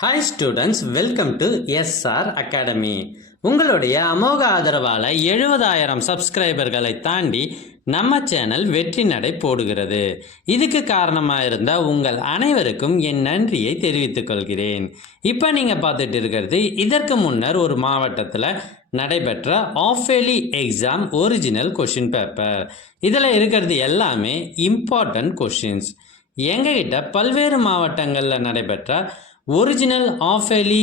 Hi students, welcome to SR Academy. உங்களுடைய அமோக ஆதரவால் 70,000 சப்ஸ்கிரைபர்களை தாண்டி நம்ம சேனல் வெற்றி நடை போடுகிறது. இதுக்கு காரணமாக இருந்த உங்கள் அனைவருக்கும் என் நன்றியை தெரிவித்துக் கொள்கிறேன். இப்போ நீங்கள் பார்த்துட்டு இருக்கிறது இதற்கு முன்னர் ஒரு மாவட்டத்தில் நடைபெற்ற half yearly exam original question paper. இதில் இருக்கிறது எல்லாமே இம்பார்ட்டன்ட் கொஷின்ஸ். எங்ககிட்ட பல்வேறு மாவட்டங்களில் நடைபெற்ற ஒரிஜினல் ஆஃபேலி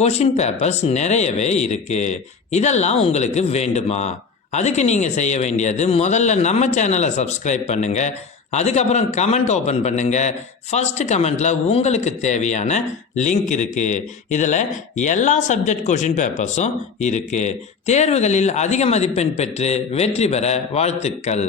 கொஷின் பேப்பர்ஸ் நிறையவே இருக்குது. இதெல்லாம் உங்களுக்கு வேண்டுமா? அதுக்கு நீங்கள் செய்ய வேண்டியது முதல்ல நம்ம சேனலை சப்ஸ்கிரைப் பண்ணுங்கள். அதுக்கப்புறம் கமெண்ட் ஓப்பன் பண்ணுங்கள். ஃபஸ்ட்டு கமெண்ட்டில் உங்களுக்கு தேவையான லிங்க் இருக்குது. இதில் எல்லா சப்ஜெக்ட் கொஷின் பேப்பர்ஸும் இருக்குது. தேர்வுகளில் அதிக மதிப்பெண் பெற்று வெற்றி பெற வாழ்த்துக்கள்.